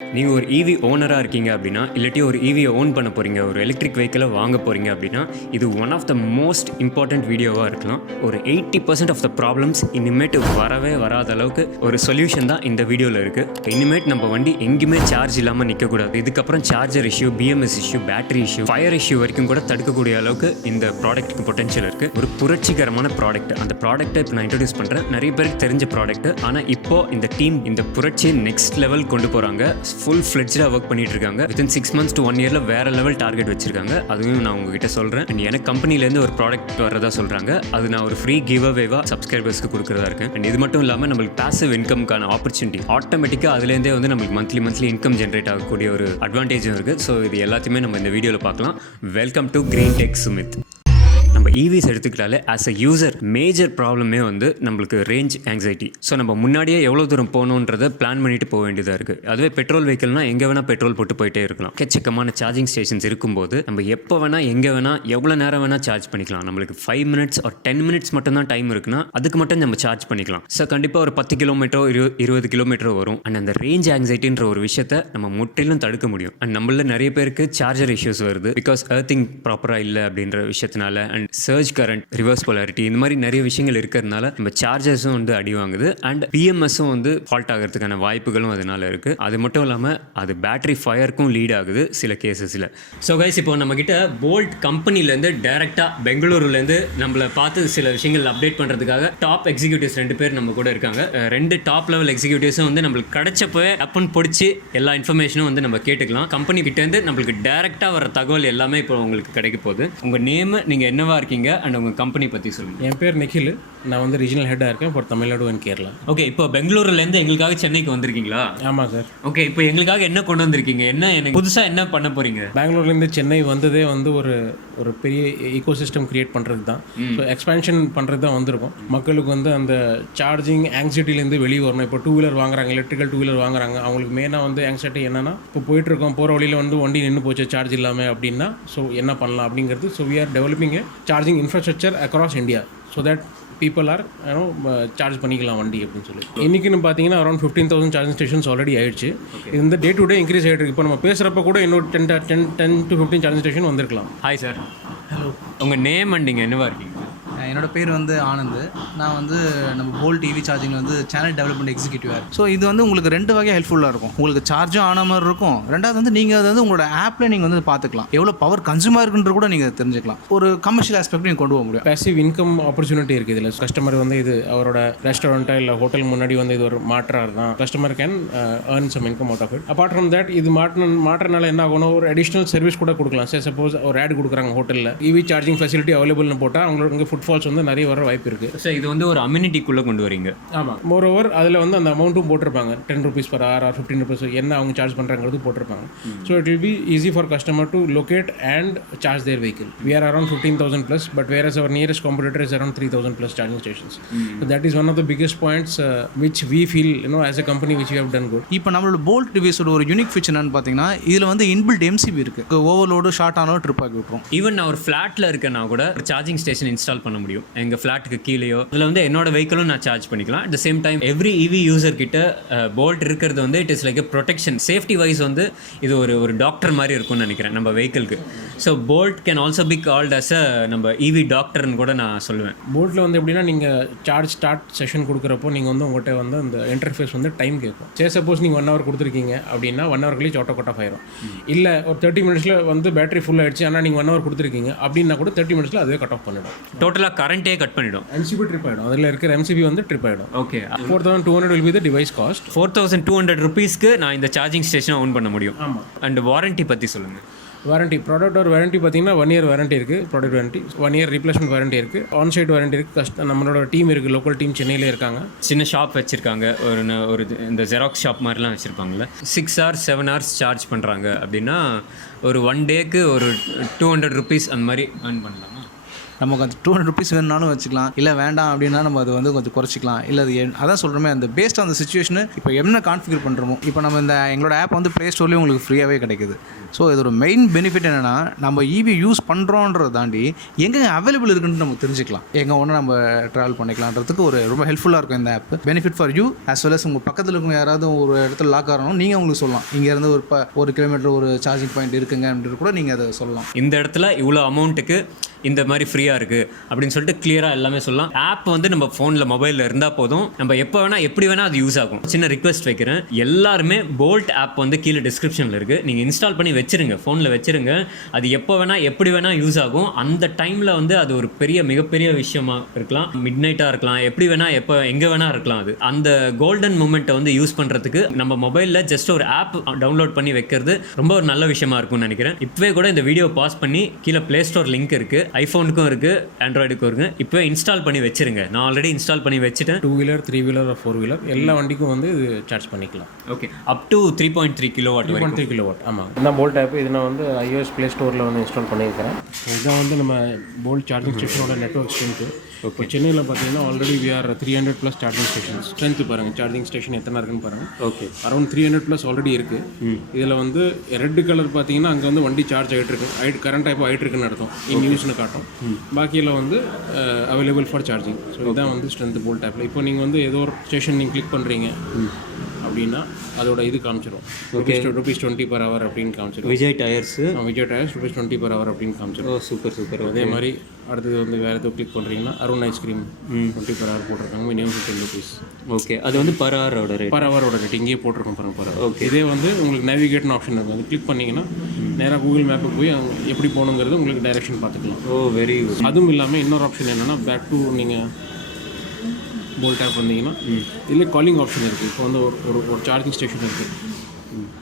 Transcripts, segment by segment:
நீங்கள் ஒரு ஈவி ஓனராக இருக்கீங்க அப்படின்னா, இல்லாட்டி ஒரு ஈவியை ஓன் பண்ண போகிறீங்க, ஒரு எலக்ட்ரிக் வெஹிக்கிளை வாங்க போகிறீங்க அப்படின்னா, இது one of the most important வீடியோவாக இருக்கலாம். ஒரு 80% ஆஃப் த ப்ராப்ளம்ஸ் இனிமேட்டு வரவே வராத அளவுக்கு ஒரு சொல்யூஷன் தான் இந்த வீடியோவில் இருக்குது. இனிமேட் நம்ம வண்டி எங்கேயுமே சார்ஜ் இல்லாமல் நிற்கக்கூடாது. இதுக்கப்புறம் charger issue, BMS issue, battery issue, fire issue வரைக்கும் கூட தடுக்கக்கூடிய அளவுக்கு இந்த ப்ராடக்ட்டுக்கு பொட்டன்ஷியல் இருக்குது. ஒரு புரட்சிகரமான ப்ராடக்ட். அந்த ப்ராடக்ட்டை இப்போ நான் இன்ட்ரடியூஸ் பண்ணுறேன். நிறைய பேருக்கு தெரிஞ்ச ப்ராடக்ட். ஆனால் இப்போ இந்த டீம் இந்த புரட்சியை நெக்ஸ்ட் லெவல் கொண்டு போகிறாங்க. ஃபுல் ஃப்ளெட்ஜாக ஒர்க் பண்ணிட்டு இருக்காங்க. வித்தின் 6 months to 1 year வேற லெவல் டார்கெட் வச்சிருக்காங்க. அதுவும் நான் உங்ககிட்ட சொல்கிறேன். அண்ட் எனக்கு கம்பெனிலேருந்து ஒரு ப்ராடக்ட் வரதா சொல்கிறாங்க. அது நான் ஒரு ஃப்ரீ கிவ் அவேவாக சப்ஸ்கிரைபர்ஸ்க்கு கொடுக்குறதா இருக்கேன். அண்ட் இது மட்டும் இல்லாமல் நம்மளுக்கு பாசிவ் இன்கம்க்கான ஆப்பர்ச்சுனிட்டி ஆட்டோமேட்டிக்காக அதுலேருந்தே வந்து நம்மளுக்கு மந்த்லி இன்கம் ஜென்ரேட் ஆகக்கூடிய ஒரு அட்வான்டேஜும் இருக்குது. ஸோ இது எல்லாத்தையுமே நம்ம இந்த வீடியோவில் பார்க்கலாம். Welcome to green tech Sumith. நம்ம ஈவிஸ் எடுத்துக்கிட்டாலே ஆஸ் அ யூசர் மேஜர் ப்ராப்ளமே வந்து நம்மளுக்கு ரேஞ்ச் ஆங்ஸைட்டி. ஸோ நம்ம முன்னாடியே எவ்வளோ தூரம் போகணுன்றதை பிளான் பண்ணிட்டு போக வேண்டியதாக இருக்குது. அதுவே பெட்ரோல் வெஹிக்கிள்னா எங்கே வேணால் பெட்ரோல் போட்டு போயிட்டே இருக்கலாம். எக்கச்சக்கமான சார்ஜிங் ஸ்டேஷன்ஸ் இருக்கும்போது நம்ம எப்போ வேணால் எங்கே வேணால் எவ்வளோ நேரம் வேணால் சார்ஜ் பண்ணிக்கலாம். நம்மளுக்கு 5 minutes or 10 minutes மட்டும்தான் டைம் இருக்குன்னா அதுக்கு மட்டும் நம்ம சார்ஜ் பண்ணிக்கலாம். ஸோ கண்டிப்பாக ஒரு 10 கிலோமீட்டரோ 20 கிலோமீட்டரோ வரும். அண்ட் அந்த ரேஞ்ச் ஆங்ஸைட்டின்ற ஒரு விஷயத்தை நம்ம முற்றிலும் தடுக்க முடியும். அண்ட் நம்மள நிறைய பேருக்கு சார்ஜர் இஷ்யூஸ் வருது. பிகாஸ் எர்த்திங் ப்ராப்பராக இல்லை அப்படின்ற விஷயத்தினால and surge current, reverse polarity, இந்த மாதிரி நிறைய விஷயங்கள் இருக்கிறதுனால நம்ம சார்ஜர்ஸும் வந்து அடி வாங்குது. அண்ட் பிஎம்எஸும் வந்து ஃபால்ட் ஆகிறதுக்கான வாய்ப்புகளும் அதனால இருக்குது. அது மட்டும் இல்லாமல் அது பேட்டரி ஃபயருக்கும் லீட் ஆகுது சில கேசஸில். ஸோ கைஸ், இப்போ நம்மக்கிட்ட போல்ட் கம்பெனிலேருந்து டைரெக்டாக பெங்களூருலேருந்து நம்மளை பார்த்து சில விஷயங்கள் அப்டேட் பண்ணுறதுக்காக டாப் எக்ஸிக்யூட்டிவ்ஸ் 2 பேர் நம்ம கூட இருக்காங்க. 2 டாப் லெவல் எக்ஸிக்யூட்டிவ்ஸும் வந்து நம்மளுக்கு கிடைச்சப்போவே அப்பன்னு பிடிச்சி எல்லா இன்ஃபர்மேஷனும் வந்து நம்ம கேட்டுக்கலாம். கம்பெனி கிட்டேருந்து நம்மளுக்கு டைரெக்டாக வர தகவல் எல்லாமே இப்போ உங்களுக்கு கிடைக்க போகுது. உங்கள் நேம், நீங்கள் என்னவா இருக்கீங்க அண்ட் உங்கள் கம்பெனி பற்றி சொல்லுங்கள். என் பேர் நிখিல். நான் வந்து ரீஜனல் ஹெட்டாக இருக்கேன் for Tamil Nadu and Kerala. Okay, இப்போ பெங்களூர்லேருந்து எங்களுக்காக சென்னைக்கு வந்திருக்கீங்களா? ஆமாம் சார். ஓகே, இப்போ எங்களுக்காக என்ன கொண்டு வந்திருக்கீங்க? எனக்கு புதுசாக என்ன பண்ண போகிறீங்க? பெங்களூர்லேருந்து சென்னை வந்ததே வந்து ஒரு பெரிய ஈகோசிஸ்டம் கிரியேட் பண்ணுறது தான். ஸோ எக்ஸ்பேன்ஷன் பண்ணுறது தான் வந்திருக்கும். மக்களுக்கு வந்து அந்த சார்ஜிங் ஆங்ஸைட்டிலேருந்து வெளியே வரணும். இப்போ 2 wheeler வாங்குறாங்க, எலக்ட்ரிக்கல் 2 wheeler வாங்குறாங்க. அவங்களுக்கு மெயினாக வந்து ஆங்ஸைட்டி என்னன்னா, இப்போ போயிட்டுருக்கோம், போகிற வழியில் வந்து வண்டி நின்று போச்சு சார்ஜ் இல்லாமல் அப்படின்னா, ஸோ என்ன பண்ணலாம் அப்படிங்கிறது. So we are developing a charging infrastructure across India so that people are charge பண்ணிக்கலாம் வண்டி அப்படின்னு சொல்லி. இன்றைக்கின்னு பார்த்தீங்கன்னா அரௌண்ட் 15,000 சார்ஜிங் ஸ்டேஷன்ஸ் ஆல்ரெடி ஆயிடுச்சு. இது வந்து டே டு டே இன்க்ரீஸ் ஆகிட்டு இருக்கு. இப்போ நம்ம பேசுகிறப்ப கூட இன்னொரு 10 to 15 சார்ஜிங் ஸ்டேஷன் வந்திருக்கலாம். Hi sir. ஹலோ. உங்கள் நேம் அண்ட் நீங்கள் என்னவா இருக்கீங்க? என்னோடய பேர் வந்து ஆனந்த். நான் வந்து நம்ம போல்ட் EV சார்ஜிங் வந்து சேனல் டெவலப்மெண்ட் எக்ஸிக்யூட்டிவாக. ஸோ இது வந்து உங்களுக்கு 2 வகையாக ஹெல்ப்ஃபுல்லாக இருக்கும். உங்களுக்கு சார்ஜும் ஆன மாதிரி இருக்கும். ரெண்டாவது வந்து நீங்கள் அதை வந்து உங்களோட ஆப்பில் நீங்கள் வந்து பார்த்துக்கலாம், எவ்வளோ பவர் கன்சூமாக இருக்குன்ற கூட நீங்கள் தெரிஞ்சுக்கலாம். ஒரு கமர்ஷியல் ஆஸ்பெக்ட் நீங்கள் கொண்டு போக முடியும். பேசிவ் இன்கம் ஆப்பர்ச்சுனிட்டி இருக்குது இதில். கஸ்டமர் வந்து இது அவரோட ரெஸ்டாரண்ட்டாக இல்லை ஹோட்டல் முன்னாடி வந்து இது ஒரு மாற்றாக தான் customer can earn some income out of it. Apart from that இது மாற்றனால என்ன ஆகணும், ஒரு அடிஷ்னல் சர்வீஸ் கூட கொடுக்கலாம். சப்போஸ் ஒரு ஆட் கொடுக்குறாங்க ஹோட்டலில் EV சார்ஜிங் ஃபெசிலிட்டி அவைலபிள்னு போட்டால் அவங்களுக்கு ஃபுட்ஃபால்ஸ் வந்து நிறைய வர வாய்ப்பு இருக்குது. ஸோ இது வந்து ஒரு அம்யூனிட்டிக்குள்ளே கொண்டு வரீங்க. ஆமாம். மோர் ஓவர் அதில் வந்து அந்த அமௌண்ட்டும் போட்டிருப்பாங்க. 10 rupees per hour or 15 rupees என்ன அவங்க சார்ஜ் பண்ணுறாங்கிறது போட்டிருப்பாங்க. So it will be easy for customer to locate and charge their vehicle. We are around 15,000 plus, but whereas our nearest competitor is around 3,000 plus charging stations. So that is one of the biggest points which we feel, as a company which we have done good. இப்போ நம்மளோட bolt டிவைஸோட ஒரு unique feature என்னன்னு பார்த்தீங்கன்னா, இதில் வந்து inbuilt MCB இருக்குது. Overload short ஆனோ trip ஆகி விட்டுரும். ஈவன் நான் ஒரு ஃப்ளாட்டில் இருக்கேன்னா கூட ஒரு சார்ஜிங் ஸ்டேஷன் இன்ஸ்டால் பண்ண முடியும். எங்கள் ஃப்ளாட்டுக்கு கீழேயோ அதில் வந்து என்னோட வெஹிக்கிளும் நான் சார்ஜ் பண்ணிக்கலாம். At the same time every EV user கிட்ட போல்ட் இருக்கிறது வந்து it is like a protection. Safety wise வந்து இது ஒரு டாக்டர் மாதிரி இருக்கும்னு நினைக்கிறேன் நம்ம வெஹிக்கிளுக்கு. So Bolt can also be called as a நம்ம EV டாக்டர்னு கூட நான் சொல்லுவேன். போல்ட்டில் வந்து எப்படின்னா, நீங்கள் சார்ஜ் ஸ்டார்ட் செஷன் கொடுக்குறப்போ நீங்கள் வந்து உங்கள்கிட்ட வந்து அந்த இன்டர்ஃபேஸ் வந்து டைம் கேட்கும். சப்போஸ் நீங்கள் 1 hour கொடுத்துருக்கீங்க அப்படின்னா 1 hour கழிச்சு கட் ஆஃப் ஆயிரும். இல்லை ஒரு 30 minutes வந்து பேட்டரி ஃபுல் ஆகிடுச்சு, ஆனால் நீங்கள் 1 hour கொடுத்துருக்கீங்க அப்படின்னா கூட 30 minutes அதுவே கட் ஆஃப் பண்ணிடும். டோட்டலாக கரண்ட்டே கட் பண்ணிடும். MCB ட்ரிப் ஆகிடும். அதில் இருக்கிற MCB வந்து ட்ரிப் ஆகிடும். Okay, 4,200 will be the device cost. 4,200 rupeesக்கு நான் இந்த சார்ஜிங் ஸ்டேஷனை ஓன் பண்ண முடியும். ஆமாம். அண்ட் வாரண்ட்டி பற்றி சொல்லுங்கள். வாரண்ட்டி, ப்ராடக்ட் ஒரு வாரண்ட்டி பார்த்தீங்கன்னா 1 year வாரண்ட்டி இருக்குது. Product warranty 1 year replacement warranty இருக்குது. ஆன்சைட் வாரண்ட்டி இருக்குது. நம்மளோட டீம் இருக்குது, லோக்கல் டீம் சென்னையிலே இருக்காங்க. சின்ன ஷாப் வச்சுருக்காங்க. ஒரு இந்த ஜெராக்ஸ் ஷாப் மாதிரிலாம் வச்சுருப்பாங்கல்ல. 6 hours 7 hours சார்ஜ் பண்ணுறாங்க அப்படின்னா ஒரு 1 dayக்கு ஒரு 200 rupees அந்த மாதிரி ஏர்ன் பண்ணலாமா? நமக்கு அந்த 200 rupees வேணுனாலும் வச்சுக்கலாம், இல்லை வேண்டாம் அப்படின்னா நம்ம அது வந்து கொஞ்சம் குறைச்சிக்கலாம். இல்லை அது அதான் சொல்கிறோமே, அந்த பேஸ்ட் ஆன் அந்த சிச்சுவேஷனு இப்போ என்ன கான்ஃபிகர் பண்ணுறோமோ. இப்போ நம்ம இந்த எங்களோட ஆப் வந்து ப்ளே ஸ்டோர்லேயும் உங்களுக்கு ஃப்ரீயாகவே கிடைக்குது. ஸோ இதோட மெயின் பெனிஃபிட் என்னென்னா நம்ம இவி யூஸ் பண்ணுறோன்றதை தாண்டி எங்கே அவைலபிள் இருக்குன்னு நம்ம தெரிஞ்சுக்கலாம், எங்கே ஒன்று நம்ம ட்ராவல் பண்ணிக்கலான்றதுக்கு ஒரு ரொம்ப ஹெல்ப்ஃபுல்லாக இருக்கும் இந்த app. Benefit for you as well as உங்கள் பக்கத்தில் இருக்கவங்க யாராவது ஒரு இடத்துல லாக் ஆகணும் நீங்கள் அவங்களுக்கு சொல்லலாம், இங்கேருந்து ஒரு கிலோமீட்டர் ஒரு சார்ஜிங் பாயிண்ட் இருக்குங்க அப்படின்ட்டு கூட நீங்கள் அதை சொல்லலாம். இந்த இடத்துல இவ்வளோ அமௌண்ட்டுக்கு இந்த மாதிரி ஃப்ரீயாக இருக்குது அப்படின்னு சொல்லிட்டு கிளியராக எல்லாமே சொல்லலாம். ஆப் வந்து நம்ம ஃபோனில் மொபைலில் இருந்தால் போதும், நம்ம எப்போ வேணால் எப்படி வேணால் அது யூஸ் ஆகும். சின்ன ரிக்வெஸ்ட் வைக்கிறேன், எல்லாருமே போல்ட் ஆப் வந்து கீழே டிஸ்கிரிப்ஷனில் இருக்குது, நீங்கள் இன்ஸ்டால் பண்ணி வச்சுருங்க, ஃபோனில் வச்சுருங்க. அது எப்போ வேணால் எப்படி வேணால் யூஸ் ஆகும். அந்த டைமில் வந்து அது ஒரு மிகப்பெரிய விஷயமா இருக்கலாம், மிட் நைட்டாக இருக்கலாம், எப்படி வேணால் எப்போ எங்கே வேணால் இருக்கலாம். அது அந்த கோல்டன் மூமெண்ட்டை வந்து யூஸ் பண்ணுறதுக்கு நம்ம மொபைலில் ஜஸ்ட் ஒரு ஆப் டவுன்லோட் பண்ணி வைக்கிறது ரொம்ப ஒரு நல்ல விஷயமா இருக்கும்னு நினைக்கிறேன். இப்போவே கூட இந்த வீடியோ பாஸ் பண்ணி கீழே ப்ளே ஸ்டோர் லிங்க் இருக்குது, ஐஃபோனுக்கும் இருக்குது, ஆண்ட்ராய்டுக்கும் இருக்குது. இப்போ இன்ஸ்டால் பண்ணி வச்சிருங்க. நான் ஆல்ரெடி இன்ஸ்டால் பண்ணி வச்சுட்டேன். 2 வீலர் 3 வீலர் 4 வீலர் எல்லா வண்டிக்கும் வந்து இது சார்ஜ் பண்ணிக்கலாம். Okay, up to 3.3 kilowatt 3.3 kilowatt. ஆமாம், இந்த போல்ட் ஆப் இது நான் வந்து iOS ப்ளே ஸ்டோரில் வந்து இன்ஸ்டால் பண்ணியிருக்கிறேன். இதுதான் வந்து நம்ம போல்ட் சார்ஜிங் ஸ்டேஷனோட நெட்வொர்க் ஸ்ட்ரென்த்து. இப்போ சென்னையில் பார்த்தீங்கன்னா already we are 300+ charging stations. Strength பாருங்கள், சார்ஜிங் ஸ்டேஷன் எத்தனை இருக்குன்னு பாருங்கள். ஓகே, அரௌண்ட் 300+ ஆல்ரெடி இருக்குது. இதில் வந்து ரெட் கலர் பார்த்தீங்கன்னா அங்கே வந்து வண்டி சார்ஜ் ஆகிட்டு இருக்கு, கரண்ட் இப்போ ஆகிட்டு இருக்குன்னு அர்த்தம், இன் யூஸ்னு காட்டும். பாக்கியில் வந்து அவைலபிள் ஃபார் சார்ஜிங். ஸோ இதுதான் வந்து ஸ்ட்ரென்த் போல்ட் ஆப்பில். இப்போ நீங்கள் வந்து ஏதோ ஒரு ஸ்டேஷன் நீங்கள் கிளிக் பண்ணுறீங்க அப்படின்னா அதோட இது காமிச்சிடும், ₹20 per hour அப்படின்னு காமிச்சிடும். விஜய் டயர்ஸ் ₹20 per hour அப்படின்னு காமிச்சிடும். ஓ சூப்பர் சூப்பர். அதே மாதிரி அடுத்தது வந்து வேறு எதுவும் கிளிக் பண்ணுறீங்கன்னா அருண் ஐஸ்கிரீம் 20 per hour போட்டிருக்காங்க, மினிமம் ₹15. ஓகே, அது வந்து per hour-ஓட ரேட். per hour-ஓட ரேட் இங்கேயே போட்டிருக்கோம் பாருங்க, per hour. ஓகே, இதே வந்து உங்களுக்கு நேவிகேட்னு ஆப்ஷன் இருக்குது, அது கிளிக் பண்ணிங்கன்னா நேராக கூகுள் மேப்புக்கு போய் எப்படி போகணுங்கிறது உங்களுக்கு டைரெக்ஷன் பார்த்துக்கலாம். ஓ வெரி குட். அதுவும் இல்லாமல் இன்னொரு ஆப்ஷன் என்னென்னா பேக் டு நீங்கள் போல்ட் ஆப் வந்தீங்கன்னா இதில் காலிங் ஆப்ஷன் இருக்குது. இப்போ வந்து ஒரு சார்ஜிங் ஸ்டேஷன் இருக்குது,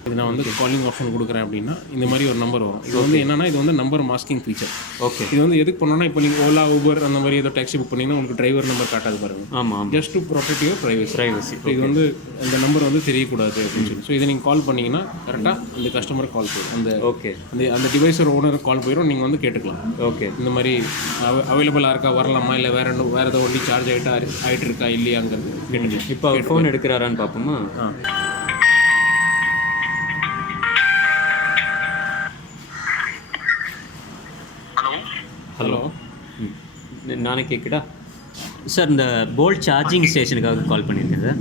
இது நான் வந்து காலிங் ஆப்ஷன் கொடுக்குறேன் அப்படின்னா இந்த மாதிரி ஒரு நம்பர் வரும். இது வந்து என்னன்னா இது வந்து நம்பர் மாஸ்கிங் ஃபீச்சர். ஓகே, இது வந்து எதுக்கு பண்ணோன்னா இப்போ நீங்கள் ஓலா ஊபர் அந்த மாதிரி ஏதோ டாக்ஸி புக் பண்ணிங்கன்னா உங்களுக்கு டிரைவர் நம்பர் காட்டாது பாருங்க. ஆமாம், just to protect your privacy. இது வந்து இந்த நம்பர் வந்து தெரியக்கூடாது அப்படின்னு சொல்லி. ஸோ இதை நீங்கள் கால் பண்ணிங்கன்னா கரெக்டாக அந்த கஸ்டமருக்கு கால் போயிடும், அந்த ஓகே அந்த டிவைஸோட ஓனருக்கு கால் போயிடும். நீங்கள் வந்து கேட்டுக்கலாம், ஓகே இந்த மாதிரி அவைலபிளாக இருக்கா, வரலாமா, இல்லை வேறு ஏதோ வண்டி சார்ஜ் ஆகிட்டு இருக்கா இல்லையாங்கிறது கேட்டுக்கலாம். இப்போ அவர் ஃபோன் எடுக்கிறாரான்னு பார்ப்போமா? ஹலோ, நானே கேட்குடா சார், இந்த போல்ட் சார்ஜிங் ஸ்டேஷனுக்காக கால் பண்ணியிருக்கேன் சார்.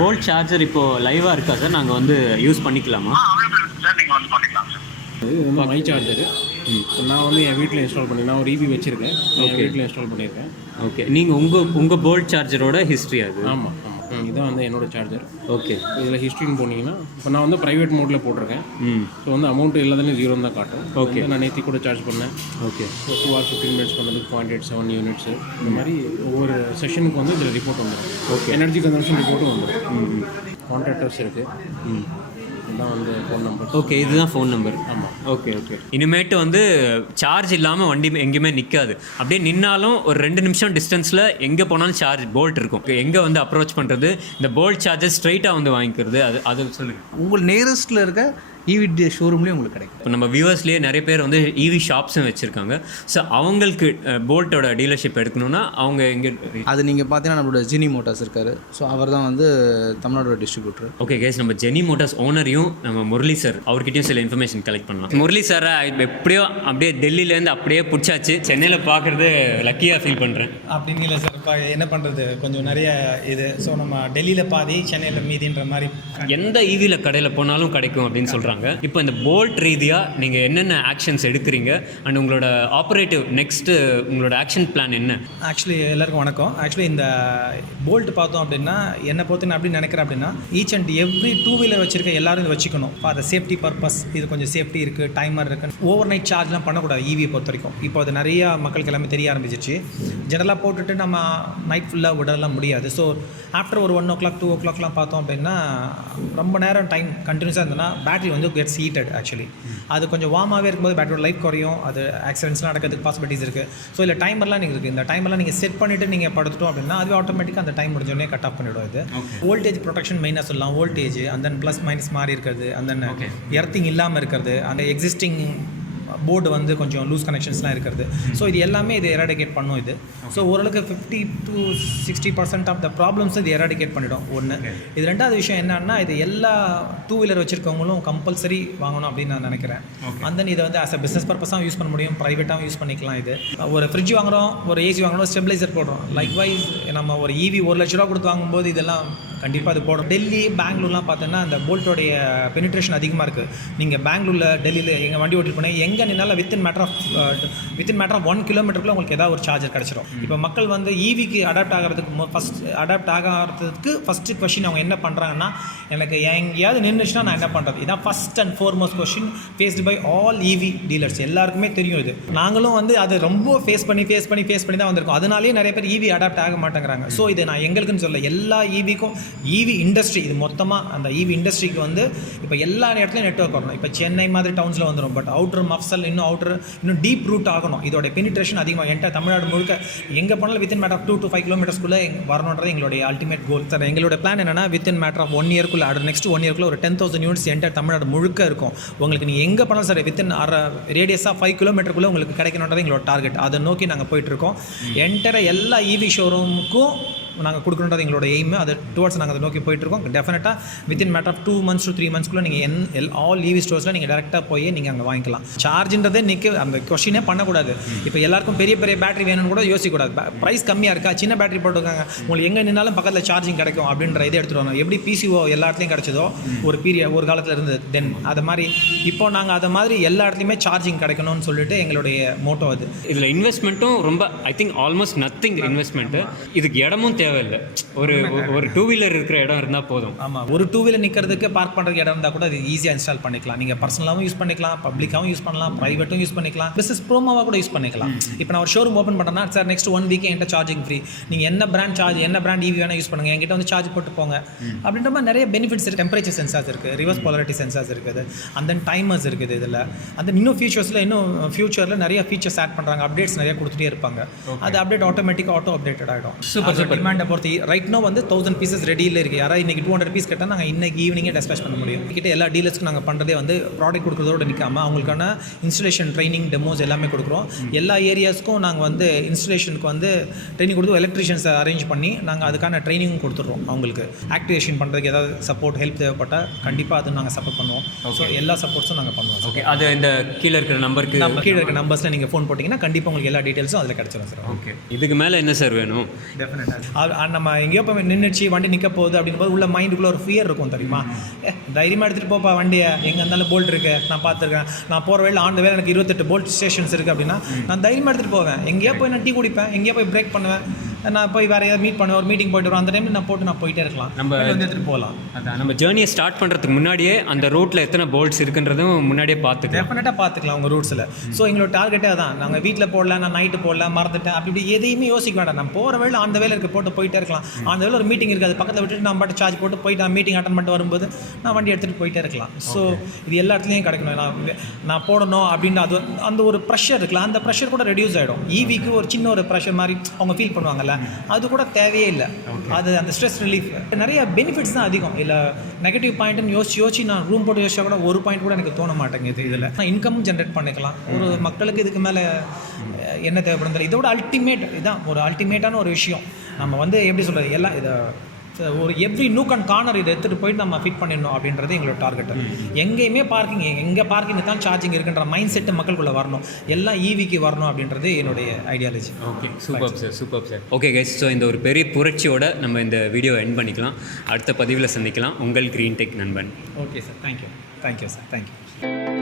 போல்ட் சார்ஜர் இப்போது லைவாக இருக்கா சார்? நாங்கள் வந்து யூஸ் பண்ணிக்கலாமா? இது வந்து மை சார்ஜரு. நான் வந்து என் வீட்டில் இன்ஸ்டால் பண்ணி, நான் ஒரு EV வச்சுருக்கேன், என் வீட்டில் இன்ஸ்டால் பண்ணியிருக்கேன். ஓகே, நீங்கள் உங்கள் போல்ட் சார்ஜரோட ஹிஸ்ட்ரி அது? ஆமாம், இதுதான் வந்து என்னோட சார்ஜர். ஓகே, இதில் ஹிஸ்ட்ரின்னு போனீங்கன்னா இப்போ நான் வந்து ப்ரைவேட் மோடில் போட்டிருக்கேன். ஸோ வந்து அமௌண்ட் எல்லாத்துலேயும் 0 தான் காட்டும். ஓகே, நான் நேற்று கூட சார்ஜ் பண்ணேன். ஓகே, 2 hours 15 minutes பண்ணதுக்கு 0.87 யூனிட்ஸ். இந்த மாதிரி ஒவ்வொரு செஷனுக்கு வந்து இதில் ரிப்போர்ட் வந்துடும். ஓகே, எனர்ஜி கன்சம்ஷன் ரிப்போர்ட்டும் வந்துடும். கான்டாக்டர்ஸ் இருக்குது, இதுதான் வந்து ஃபோன் நம்பர். ஓகே, இதுதான் ஃபோன் நம்பர். ஆமாம், ஓகே ஓகே. இனிமேட்டு வந்து சார்ஜ் இல்லாமல் வண்டி எங்கேயுமே நிற்காது. அப்படியே நின்னாலும் ஒரு 2 நிமிஷம் டிஸ்டன்ஸில் எங்கே போனாலும் சார்ஜ் போல்ட் இருக்கும். எங்கே வந்து அப்ரோச் பண்ணுறது, இந்த போல்ட் சார்ஜர் ஸ்ட்ரைட்டாக வந்து வாங்கிக்கிறது, அது சொல்லுங்கள். உங்கள் நியரஸ்ட்டில் இருக்க EV ஷோரூம்லேயும் உங்களுக்கு கிடைக்கும். இப்போ நம்ம வியூவர்ஸ்லேயே நிறைய பேர் வந்து EV ஷாப்ஸும் வச்சுருக்காங்க. ஸோ அவங்களுக்கு போல்ட்டோட டீலர்ஷிப் எடுக்கணும்னா அவங்க எங்கே? அது நீங்கள் பார்த்தீங்கன்னா நம்மளோட GENEE மோட்டார்ஸ் இருக்கார். ஸோ அவர் தான் வந்து தமிழ்நாடோட டிஸ்ட்ரிபியூட்டர். ஓகே கேஸ், நம்ம GENEE மோட்டார்ஸ் ஓனரையும் நம்ம முரளி சார் அவர்கிட்டயும் சில இன்ஃபர்மேஷன் கலெக்ட் பண்ணலாம். முரளி சாரை எப்படியோ அப்படியே டெல்லியிலேருந்து அப்படியே பிடிச்சாச்சு, சென்னையில் பார்க்குறது லக்கியாக ஃபீல் பண்ணுறேன். அப்படின்னு இல்லை சார், இப்போ என்ன பண்ணுறது, கொஞ்சம் நிறைய இது. ஸோ நம்ம டெல்லியில் பாதி, சென்னையில் மீதின்ற மாதிரி எந்த EVயில் கடையில் போனாலும் கிடைக்கும் அப்படின்னு சொல்கிறாங்க. இப்போ இந்த போல்ட் ரீதியாக நீங்கள் என்னென்ன ஆக்ஷன்ஸ் எடுக்கிறீங்க அண்ட் உங்களோட ஆப்ரேட்டிவ் நெக்ஸ்ட்டு உங்களோட ஆக்ஷன் பிளான் என்ன? ஆக்சுவலி எல்லாருக்கும் வணக்கம். ஆக்சுவலி இந்த போல்ட் பார்த்தோம் அப்படின்னா என்னை பொறுத்து நான் எப்படி நினைக்கிறேன் அப்படின்னா, ஈச் அண்ட் எவ்ரி 2 வீலர் வச்சிருக்க எல்லாரும் இதை வச்சுக்கணும். ஃபார் சேஃப்டி பர்பஸ் இது கொஞ்சம் சேஃப்டி இருக்குது, டைமர் இருக்குது. ஓவர் நைட் சார்ஜ்லாம் பண்ணக்கூடாது EVயை பொறுத்த வரைக்கும். இப்போ அது நிறையா மக்களுக்கு எல்லாமே தெரிய ஆரம்பிச்சிச்சு. ஜெனரலாக போட்டுட்டு நம்ம நைட் ஃபுல்லாக விடலாம் முடியாது. ஸோ ஆஃப்டர் ஒரு 1 o'clock 2 o'clockலாம் பார்த்தோம் அப்படின்னா ரொம்ப நேரம் டைம் கண்டினியூஸாக இருந்ததுன்னா பேட்டரி வந்து கெட்ஸ் ஹீட்டட். ஆக்சுவலி அது கொஞ்சம் வார்மாகவே இருக்கும்போது பேட்டரியோட லைஃப் குறையும், அது ஆக்சிடென்ட்ஸ்லாம் நடக்கிறதுக்கு பாசிபிலிட்டிஸ் இருக்குது. ஸோ இல்லை டைமர்லாம் நீங்கள் இருக்குது, இந்த டைமர்லாம் நீங்கள் செட் பண்ணிவிட்டு நீங்கள் படுத்துட்டோம் அப்படின்னா அது ஆட்டோமேட்டிக்காக அந்த டைம் முடிஞ்சோடனே கட் ஆஃப் பண்ணிவிடும். இது வோல்டேஜ் ப்ரொடெக்ஷன் மெயினாக சொல்லலாம். வோல்டேஜ் அந்த ப்ளஸ் மைனஸ் மாறி இருக்கிறது, அந்த எர்த்திங் இல்லாமல் இருக்கிறது, அந்த எக்ஸிஸ்டிங் போர்டு வந்து கொஞ்சம் லூஸ் கனெக்ஷன்ஸ்லாம் இருக்கிறது. ஸோ இது எல்லாமே இது எராடிகேட் பண்ணும் இது. ஸோ ஓரளவுக்கு 50 to 60% ஆஃப் த ப்ராப்ளம்ஸ் இது எராடிகேட் பண்ணிடும் ஒன்று. இது ரெண்டாவது விஷயம் என்னன்னா, இது எல்லா டூ வீலர் வச்சுருக்கவங்களும் கம்பல்சரி வாங்கணும் அப்படின்னு நான் நினைக்கிறேன். அந்த இதை வந்து ஆஸ் அ பிஸ்னஸ் பர்பஸாகவும் யூஸ் பண்ண முடியும், ப்ரைவேட்டாகவும் யூஸ் பண்ணிக்கலாம். இது ஒரு ஃப்ரிட்ஜ் வாங்குகிறோம், ஒரு ஏசி வாங்குறோம், ஸ்டெபிளைசர் போடுறோம். லைக்வைஸ் நம்ம ஒரு EV 1 லட்ச ரூபா கொடுத்து வாங்கும்போது இதெல்லாம் கண்டிப்பாக அது போடும். டெல்லி பெங்களூர்லாம் பார்த்தோன்னா அந்த போல்ட்டோடைய பெனிட்ரேஷன் அதிகமாக இருக்குது. நீங்கள் பெங்களூரில் டெல்லியில் எங்கள் வண்டி ஓட்டிட்டு போனால் எங்கே நின்னாலும் வித்தின் மேட்டர் ஆஃப் 1 கிலோமீட்டருக்குள்ள உங்களுக்கு ஏதாவது ஒரு சார்ஜர் கிடச்சிரும். இப்போ மக்கள் வந்து EVக்கு அடாப்ட் ஆகிறதுக்கு ஃபஸ்ட்டு கொஷின் அவங்க என்ன பண்ணுறாங்கன்னா, எனக்கு எங்கேயாவது நின்றுச்சுன்னா நான் என்ன பண்ணுறது? இதான் first and foremost question faced by all EV dealers. எல்லாருக்குமே தெரியும் இது. நாங்களும் வந்து அதை ரொம்ப ஃபேஸ் பண்ணி தான் வந்திருக்கோம். அதனாலேயே நிறைய பேர் EV அடாப்ட் ஆக மாட்டேங்கிறாங்க. ஸோ இது நான் எங்களுக்குன்னு சொல்ல, எல்லா EVக்கும் EV இண்டஸ்ட்ரி இது மொத்தமாக அந்த EV இண்டஸ்ட்ரிக்கு வந்து இப்போ எல்லா இடத்துலையும் நெட்வொர்க் வரணும். இப்போ சென்னை மாதிரி டவுன்ஸில் வந்துடும், பட் அவுட்டர் மஃப்சல் இன்னும் டீப் ரூட் ஆகணும். இதோட பெனிட்ரேஷன் அதிகமாக என்டையர் தமிழ்நாடு முழுக்க எங்கே போனாலும் வித்தின் மேட்டர் ஆஃப் 2 to 5 கிலோமீட்டர்ஸ்க்குள்ளே வரணுன்றது எங்களுடைய அல்டிமேட் கோல். சார் எங்களோட பிளான் என்னன்னா, வித்தின் மேட்டர் ஆஃப் 1 இயர்க்குள்ள நெக்ஸ்ட் 1 இயர்க்குள்ள ஒரு 10,000 யூனிட்ஸ் என்டையர் தமிழ்நாடு முழுக்க இருக்கும். உங்களுக்கு நீங்கள் எங்கே போனாலும் சார் வித்தின் ரேடியஸாக 5 கிலோமீட்டருக்குள்ளே உங்களுக்கு கிடைக்கணுன்றது எங்களோட டார்கெட். அதை நோக்கி நாங்கள் போயிட்டுருக்கோம். என்டையர் எல்லா EV ஷோரூமுக்கும் நாங்கள் கொடுக்கணுன்றது எங்களோட எய்ம். அது டுவர்ட்ஸ் நாங்கள் அதை நோக்கி போயிட்டுருக்கோம். டெஃபினட்டாக within matter of 2 months to 3 monthsக்குள்ளே நீங்கள் ஆல் EV ஸ்டோர்ஸில் நீங்கள் டேரெக்டாக போய் நீங்கள் அங்கே வாங்கிக்கலாம். சார்ஜின்றதே அந்த கொஷினே பண்ணக்கூடாது. இப்போ எல்லாருக்கும் பெரிய பேட்டரி வேணும்னு கூட யோசிக்கக்கூடாது. ப்ரைஸ் கம்மியாக இருக்கா, சின்ன பேட்டரி போட்டுருக்காங்க, உங்களுக்கு எங்கே நின்னாலும் பக்கத்தில் சார்ஜிங் கிடைக்கும் அப்படின்ற இதை எடுத்துகிட்டு வாங்க. எப்படி PCO எல்லா இடத்துலையும் கிடச்சதோ ஒரு காலத்தில் இருந்தது தென் அது மாதிரி இப்போ நாங்கள் அதை மாதிரி எல்லா இடத்துலையுமே சார்ஜிங் கிடைக்கணும்னு சொல்லிட்டு எங்களுடைய மோட்டோ அது. இதில் இன்வெஸ்ட்மெண்ட்டும் ரொம்ப I think almost nothing investment. இதுக்கு இடமும் தேவையில்லை. ஒரு டூ வீலர் இருக்கிற இடம் இருந்தால் போதும். ஆமாம், ஒரு டூ வீலர் நிற்கிறதுக்கு பார்க் பண்ணுறதுக்கு இடம் இருந்தால் கூட அது ஈஸியாக இன்ஸ்டால் பண்ணிக்கலாம். நீங்கள் பர்சனலாகவும் யூஸ் பண்ணிக்கலாம், பப்ளிக்காகவும் யூஸ் பண்ணலாம், ப்ரைவேட்டும் யூஸ் பண்ணிக்கலாம், பிஸ்னஸ் ப்ரோமோவாக கூட யூஸ் பண்ணிக்கலாம். இப்போ நான் ஒரு ஷோரூம் ஓப்பன் பண்ணுறேன்னா, சார் நெக்ஸ்ட் 1 வீக் என்கிட்ட சார்ஜிங் ஃப்ரீ, நீங்கள் என்ன பிராண்ட் EV வேணால் யூஸ் பண்ணுங்கள், என்கிட்ட வந்து சார்ஜ் போட்டு போங்க அப்படின்ற மாதிரி நிறைய பெனிஃபிட்ஸ் இருக்குது. டெம்பரேச்சர் சென்சார்ஸ் இருக்குது, ரிவர்ஸ் போலாரிட்டி சென்சார்ஸ் இருக்குது, அந்த டைமர்ஸ் இருக்குது. இதில் அந்த இன்னும் ஃபியூச்சரில் நிறைய ஃபீச்சர்ஸ் ஆட் பண்ணுறாங்க, அப்டேட்ஸ் நிறைய கொடுத்துட்டே இருப்பாங்க. அது அப்டேட் ஆட்டோமேட்டிக்காக ஆட்டோ அப்டேட்டட் ஆகிடும். சூப்பர் டிமாண்டை பொறுத்து ரைட் நோ வந்து 1000 பீசஸ் ரெடியில் இருக்குது. யாராவது இன்றைக்கி 200 பீஸ் கேட்டால் நாங்கள் இன்றைக்கி ஈவினிங்கே டிஸ்பேச் பண்ண முடியும். கிட்ட எல்லா டீலர்ஸ்க்கும் நாங்கள் பண்ணுறதே வந்து ப்ராடக்ட் கொடுக்குறதோடு நிற்காமல் அவங்களுக்கான இன்ஸ்டலேஷன் ட்ரைனிங் டெமோஸ் எல்லாமே கொடுக்குறோம். எல்லா ஏரியாஸ்க்கும் நாங்கள் வந்து இன்ஸ்டலேஷனுக்கு வந்து ட்ரைனிங் கொடுத்து எலக்ட்ரிஷியன்ஸை அரேஞ்ச் பண்ணி நாங்கள் அதுக்கான ட்ரைனிங்கும் கொடுத்துட்றோம். அவங்களுக்கு ஆக்டிவேஷன் பண்ணுறதுக்கு ஏதாவது சப்போர்ட் ஹெல்ப் தேவைப்பட்டால் கண்டிப்பாக அது நாங்கள் சப்போர்ட் பண்ணுவோம். ஸோ எல்லா சப்போர்ட்ஸும் நாங்கள் பண்ணுவோம். ஓகே, அது இந்த கீழே இருக்கிற கீழே இருக்கிற நம்பர்ஸில் நீங்கள் ஃபோன் போட்டிங்கன்னா கண்டிப்பாக உங்களுக்கு எல்லா டீட்டெயில்ஸும் அதில் கிடச்சிடும் சார். ஓகே, இதுக்கு மேலே என்ன சார் வேணும்? டெஃபினட்டாக நம்ம எங்கேயோ போய் நின்றுச்சு வண்டி நிற்க போகுது அப்படிங்கும்போது உள்ள மைண்டுக்குள்ளே ஒரு ஃபியர் இருக்கும் தெரியுமா? தைரியமாக எடுத்துகிட்டு போப்பா வண்டியை, எங்கே இருந்தாலும் போல்ட் இருக்குது, நான் பார்த்துருக்கேன், நான் போகிற வேலை ஆண்டு வேலை எனக்கு 28 போல்ட் ஸ்டேஷன்ஸ் இருக்குது அப்படின்னா நான் தைரியமாக எடுத்துகிட்டு போவேன். எங்கேயோ போய் நான் டீ குடிப்பேன், எங்கேயோ போய் பிரேக் பண்ணுவேன், நான் போய் வேறு ஏதாவது மீட் பண்ணுவேன், ஒரு மீட்டிங் போய்ட்டு வரும், அந்த டைமில் நான் போயிட்டே இருக்கலாம், நம்ம வந்து எடுத்துகிட்டு போகலாம். அதான் நம்ம ஜேர்னியை ஸ்டார்ட் பண்ணுறதுக்கு முன்னாடியே அந்த ரோட்டில் எத்தனை போல்ட்ஸ் இருக்குன்றதும் முன்னாடியே டெஃபினட்டாக பார்த்துக்கலாம் உங்கள் ரூட்ஸில். ஸோ எங்களோட டார்கெட்டே அதான். நாங்கள் வீட்டில் போடல, நான் நைட்டு போடல, மறந்துட்டேன் அப்படி எதையுமே யோசிக்க வேண்டாம். நம்ம போகிற வேலை அந்த வேலை இருக்குது, போயிட்டே இருக்கலாம். அந்த வேலை ஒரு மீட்டிங் இருக்குது, அது பக்கத்தில் விட்டுட்டு நான் பாட்டு சார்ஜ் போயிட்டு நான் மீட்டிங் அட்டன் பண்ணிட்டு வரும்போது நான் வண்டி எடுத்துகிட்டு போயிட்டே இருக்கலாம். ஸோ இது எல்லா இடத்துலையும் கிடைக்கணும். நான் போடணும் அப்படின்னு அது அந்த ஒரு ப்ரெஷர் இருக்குல்ல, அந்த ப்ரெஷர் கூட ரெடியூஸ் ஆகிடும். EVக்கு ஒரு சின்ன ஒரு ப்ரெஷர் மாதிரி அவங்க ஃபீல் பண்ணுவாங்கல்ல, அது கூட தேவையே இல்லை. அது அந்த ஸ்ட்ரெஸ் ரிலீஃப் நிறைய பெனிஃபிட்ஸ் தான் அதிகம். இல்லை நெகட்டிவ் பாயிண்ட்னு யோசிச்சு நான் ரூம் போட்டு யோசிச்சா கூட ஒரு பாயிண்ட் கூட எனக்கு தோண மாட்டேங்குது. இதில் நான் இன்கம் ஜென்ரேட் பண்ணிக்கலாம். ஒரு மக்களுக்கு இதுக்கு மேலே என்ன தேவைப்படும் தெரியல. இதோட அல்டிமேட் இதுதான், ஒரு அல்டிமேட்டான ஒரு விஷயம். நம்ம வந்து எப்படி சொல்கிறது, எல்லாம் இதை ஒரு எவ்ரி நூக் அண்ட் கார்னர் இதை எடுத்துகிட்டு போயிட்டு நம்ம ஃபிட் பண்ணிடணும் அப்படின்றது எங்களோட டார்கெட். எங்கேயுமே பார்க்கிங் தான் சார்ஜிங் இருக்குன்ற மைண்ட் செட்டு மக்களுக்குள்ளே வரணும், எல்லாம் EVக்கு வரணும் அப்படின்றது என்னுடைய ideology. Okay, super sir. Okay guys, so இந்த ஒரு பெரிய புரட்சியோட நம்ம இந்த வீடியோ எண்ட் பண்ணிக்கலாம். அடுத்த பதிவில் சந்திக்கலாம். உங்கள் கிரீன் டெக் நண்பன். Okay sir, thank you sir, thank you.